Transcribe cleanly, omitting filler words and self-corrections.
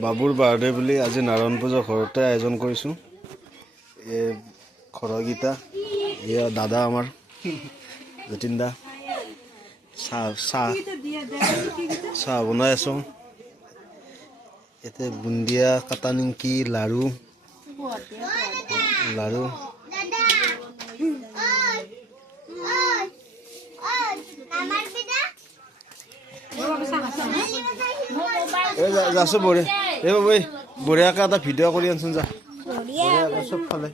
বাবুৰ বাৰ্থডে বুলি আজি নাৰায়ণ পূজা ঘৰতে আয়োজন কৰিছোঁ। এই ঘৰৰকেইটা এয়া দাদা আমাৰ যতীন দা চাহ বনাই আছোঁ। ইয়াতে বুন্দিয়া কাটা নিমকি লাৰু যাছো বঢ়িয়া এই বাবু বঢ়িয়াকে এটা ভিডিঅ' কৰি আনচোন যা বঢ়িয়াকে চব ফালে